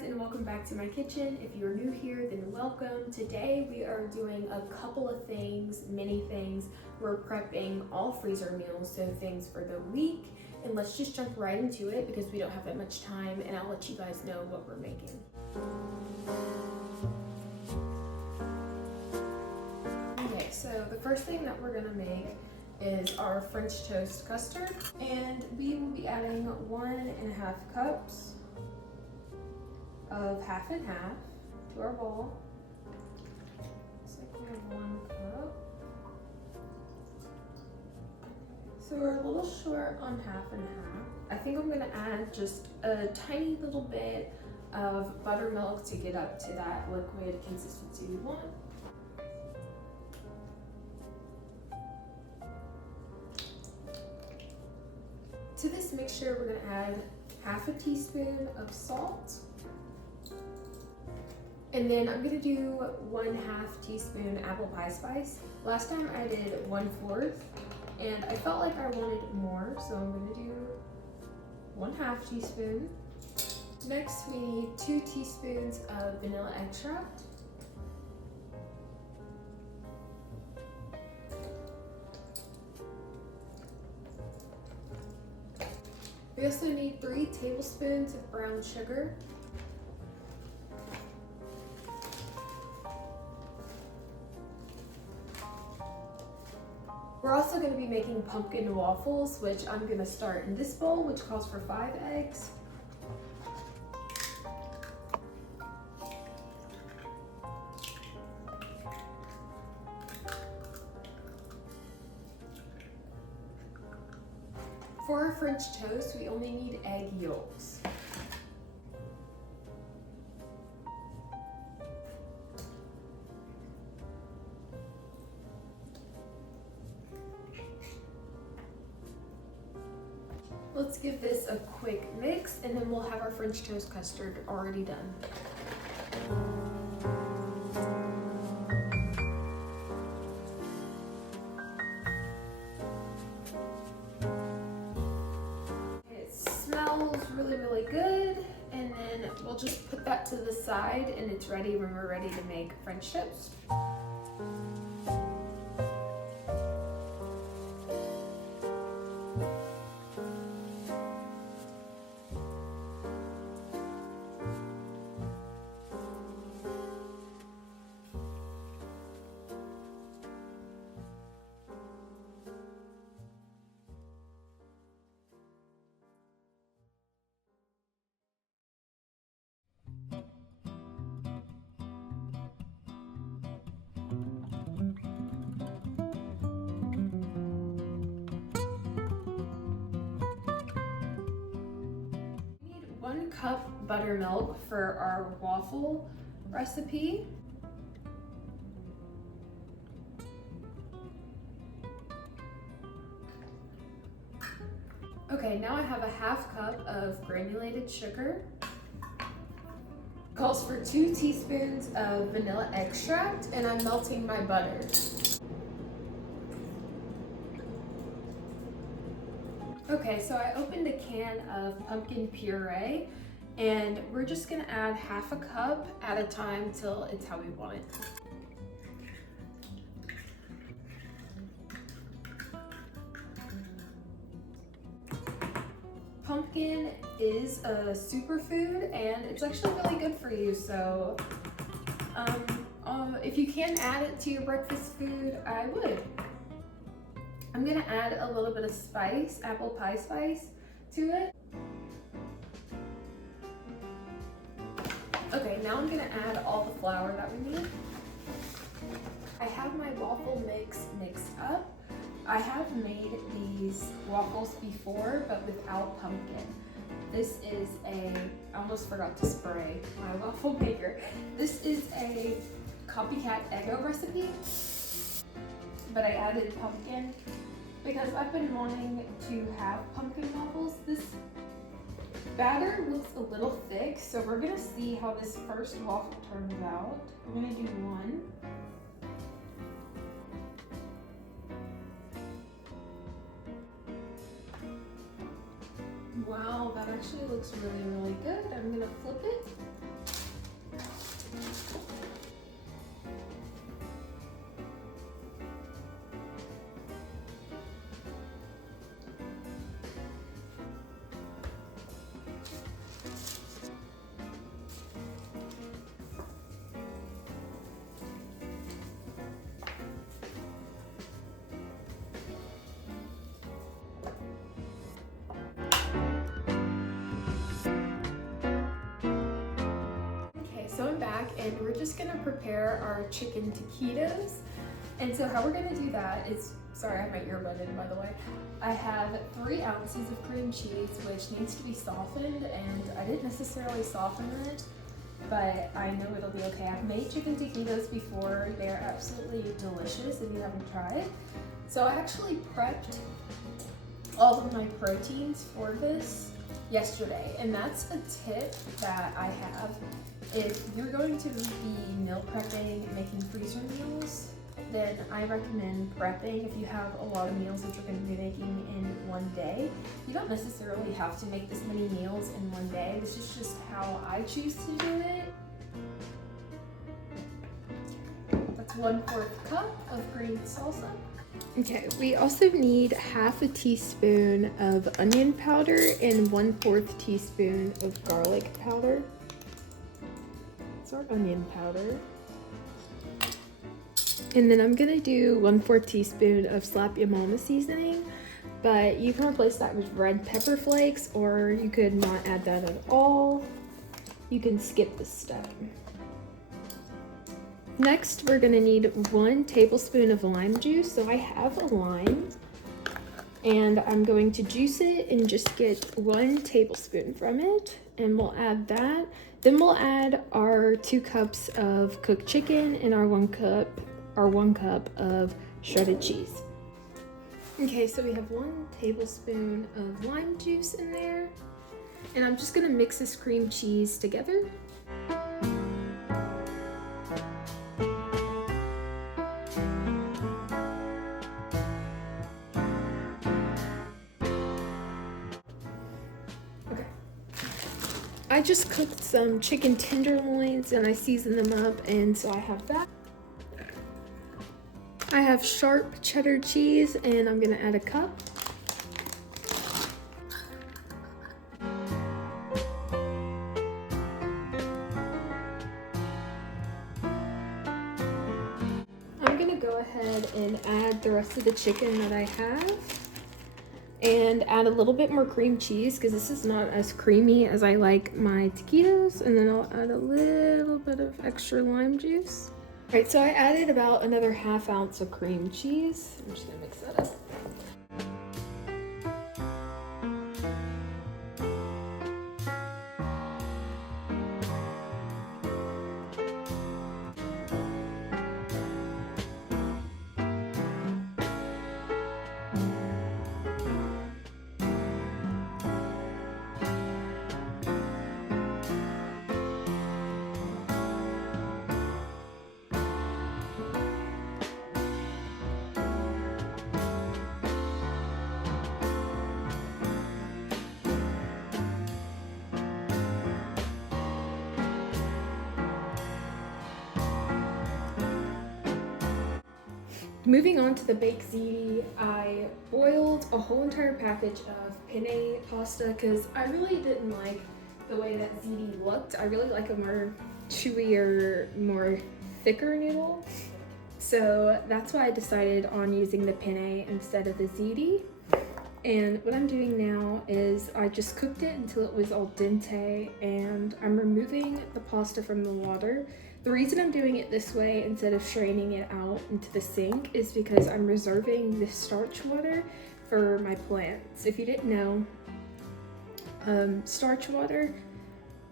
guys, and welcome back to my kitchen. If you're new here, then welcome. Today we are doing a couple of things, many things. We're prepping all freezer meals, so things for the week. And let's just jump right into it because we don't have that much time, and I'll let you guys know what we're making. Okay, so the first thing that we're gonna make is our French toast custard, and we will be adding 1.5 cups of half and half to our bowl. Looks like we have 1 cup. So we're a little short on half and half. I think I'm gonna add just a tiny little bit of buttermilk to get up to that liquid consistency we want. To this mixture, we're gonna add half a teaspoon of salt. And then I'm gonna do 1/2 teaspoon apple pie spice. Last time I did 1/4, and I felt like I wanted more, so I'm gonna do 1/2 teaspoon. Next, we need 2 teaspoons of vanilla extract. We also need 3 tablespoons of brown sugar. We're also going to be making pumpkin waffles, which I'm going to start in this bowl, which calls for 5 eggs. For our French toast, we only need egg yolks. Let's give this a quick mix, and then we'll have our French toast custard already done. It smells really good, and then we'll just put that to the side, and it's ready when we're ready to make French toast. We need 1 cup buttermilk for our waffle recipe. Okay, now I have a 1/2 cup of granulated sugar. Calls for 2 teaspoons of vanilla extract, and I'm melting my butter. Okay, so I opened a can of pumpkin puree, and we're just gonna add 1/2 cup at a time till it's how we want it. Pumpkin is a superfood, and it's actually really good for you, so if you can add it to your breakfast food, I would. I'm gonna add a little bit of spice, apple pie spice, to it. Okay, now I'm gonna add all the flour that we need. I have my waffle mix mixed up. I have made these waffles before, but without pumpkin. This is I almost forgot to spray my waffle maker. This is a copycat Eggo recipe, but I added pumpkin because I've been wanting to have pumpkin waffles. This batter looks a little thick, so we're gonna see how this first waffle turns out. We're gonna do 1. Wow, that actually looks really, really good. I'm gonna flip it. so I'm back and we're just gonna prepare our chicken taquitos. And so how we're gonna do that is, sorry, I have my earbud in, by the way. I have 3 ounces of cream cheese, which needs to be softened, and I didn't necessarily soften it, but I know it'll be okay. I've made chicken taquitos before. They're absolutely delicious if you haven't tried. So I actually prepped all of my proteins for this yesterday, and that's a tip that I have. If you're going to be meal prepping and making freezer meals, then I recommend prepping. If you have a lot of meals that you're going to be making in one day, you don't necessarily have to make this many meals in one day. This is just how I choose to do it. That's 1/4 cup of green salsa. Okay, we also need 1/2 teaspoon of onion powder and 1/4 teaspoon of garlic powder. That's our onion powder. And then I'm gonna do 1/4 teaspoon of slap ya mama seasoning, but you can replace that with red pepper flakes, or you could not add that at all. You can skip this step. Next, we're gonna need 1 tablespoon of lime juice. So I have a lime, and I'm going to juice it and just get 1 tablespoon from it, and we'll add that. Then we'll add our 2 cups of cooked chicken and our 1 cup of shredded cheese. Okay, so we have 1 tablespoon of lime juice in there, and I'm just gonna mix this cream cheese together. I just cooked some chicken tenderloins and I seasoned them up, and so I have that. I have sharp cheddar cheese and I'm gonna add a cup. I'm gonna go ahead and add the rest of the chicken that I have, and add a little bit more cream cheese because this is not as creamy as I like my taquitos. And then I'll add a little bit of extra lime juice. All right, so I added about another 1/2 ounce of cream cheese. I'm just gonna mix that up. Moving on to the baked ziti, I boiled a whole entire package of penne pasta because I really didn't like the way that ziti looked. I really like a more chewier, more thicker noodle. So that's why I decided on using the penne instead of the ziti. And what I'm doing now is I just cooked it until it was al dente, and I'm removing the pasta from the water. The reason I'm doing it this way instead of straining it out into the sink is because I'm reserving the starch water for my plants. If you didn't know, starch water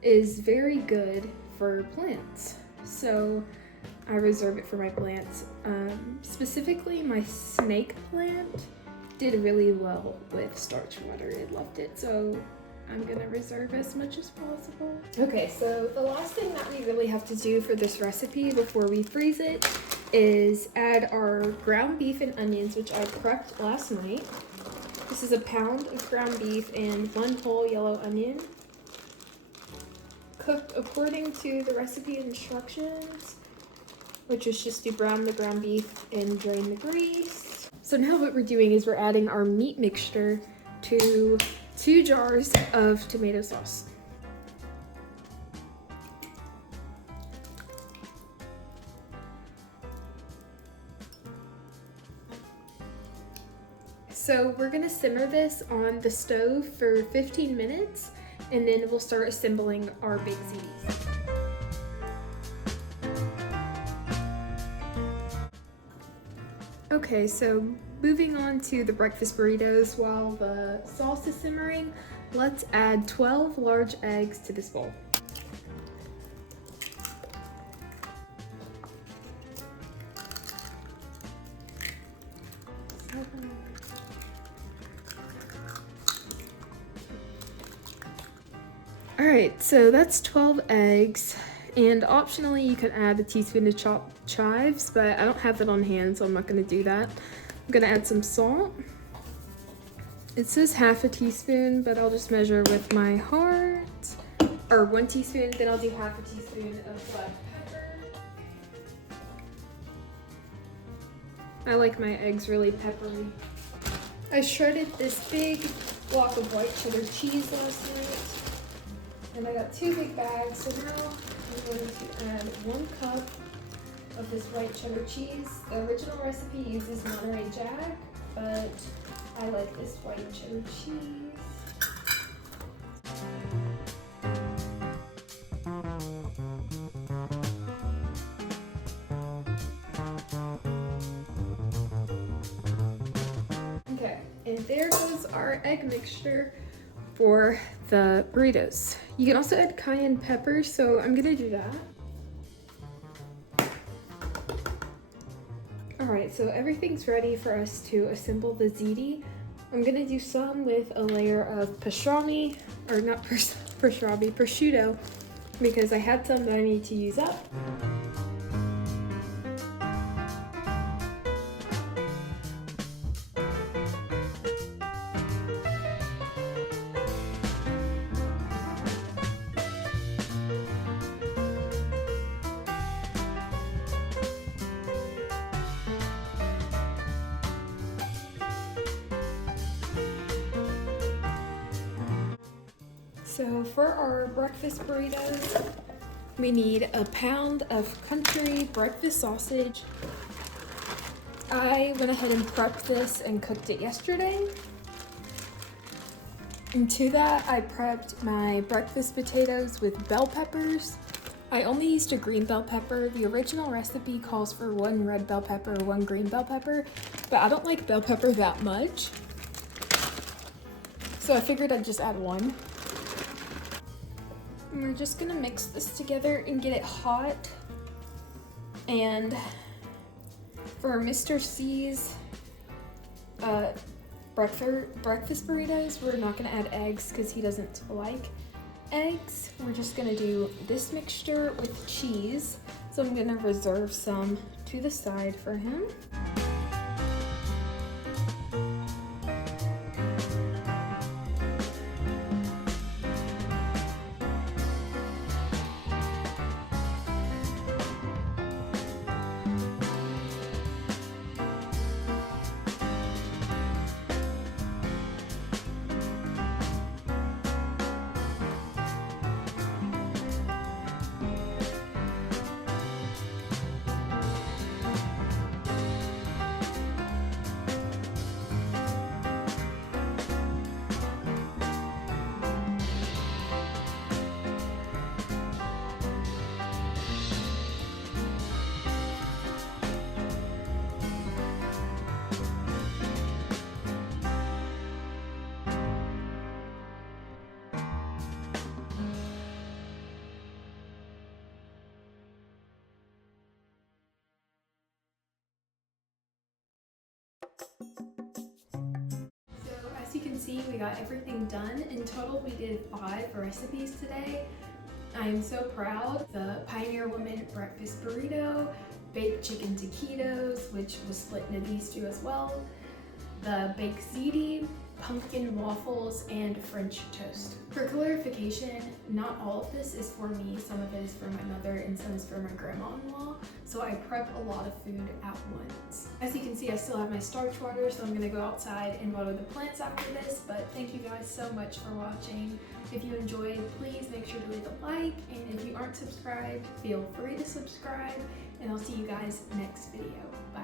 is very good for plants. So I reserve it for my plants. Specifically, my snake plant did really well with starch water. It loved it. So I'm gonna reserve as much as possible. Okay, so the last thing that we really have to do for this recipe before we freeze it is add our ground beef and onions, which I prepped last night. This is 1 pound of ground beef and 1 whole yellow onion, cooked according to the recipe instructions, which is just to brown the ground beef and drain the grease. So now what we're doing is we're adding our meat mixture to 2 jars of tomato sauce. So we're gonna simmer this on the stove for 15 minutes, and then we'll start assembling our baked zitis. Okay, so moving on to the breakfast burritos while the sauce is simmering, let's add 12 large eggs to this bowl. All right, so that's 12 eggs, and optionally you can add a teaspoon of chopped chives, but I don't have that on hand, so I'm not gonna do that. I'm gonna add some salt. It says half a teaspoon, but I'll just measure with my heart. Or 1 teaspoon, then I'll do half a teaspoon of black pepper. I like my eggs really peppery. I shredded this big block of white cheddar cheese last night. And I got 2 big bags, so now I'm going to add 1 cup of this white cheddar cheese. The original recipe uses Monterey Jack, but I like this white cheddar cheese. Okay, and there goes our egg mixture for the burritos. You can also add cayenne pepper, so I'm gonna do that. All right, so everything's ready for us to assemble the ziti. I'm gonna do some with a layer of pastrami, or not pastrami, prosciutto, because I had some that I need to use up. So for our breakfast burritos, we need a pound of country breakfast sausage. I went ahead and prepped this and cooked it yesterday. And to that, I prepped my breakfast potatoes with bell peppers. I only used a green bell pepper. The original recipe calls for 1 red bell pepper, 1 green bell pepper, but I don't like bell pepper that much. So I figured I'd just add 1. And we're just gonna mix this together and get it hot. And for Mr. C's breakfast burritos, we're not gonna add eggs because he doesn't like eggs. We're just gonna do this mixture with cheese. So I'm gonna reserve some to the side for him. So as you can see, we got everything done. In total, we did 5 recipes today. I am so proud. The Pioneer Woman breakfast burrito, baked chicken taquitos, which was split into these 2 as well, the baked ziti, pumpkin waffles, and French toast. For clarification, not all of this is for me. Some of it is for my mother and some is for my grandma-in-law. So I prep a lot of food at once. As you can see, I still have my starch water, so I'm gonna go outside and water the plants after this, but thank you guys so much for watching. If you enjoyed, please make sure to leave a like, and if you aren't subscribed, feel free to subscribe, and I'll see you guys next video. Bye.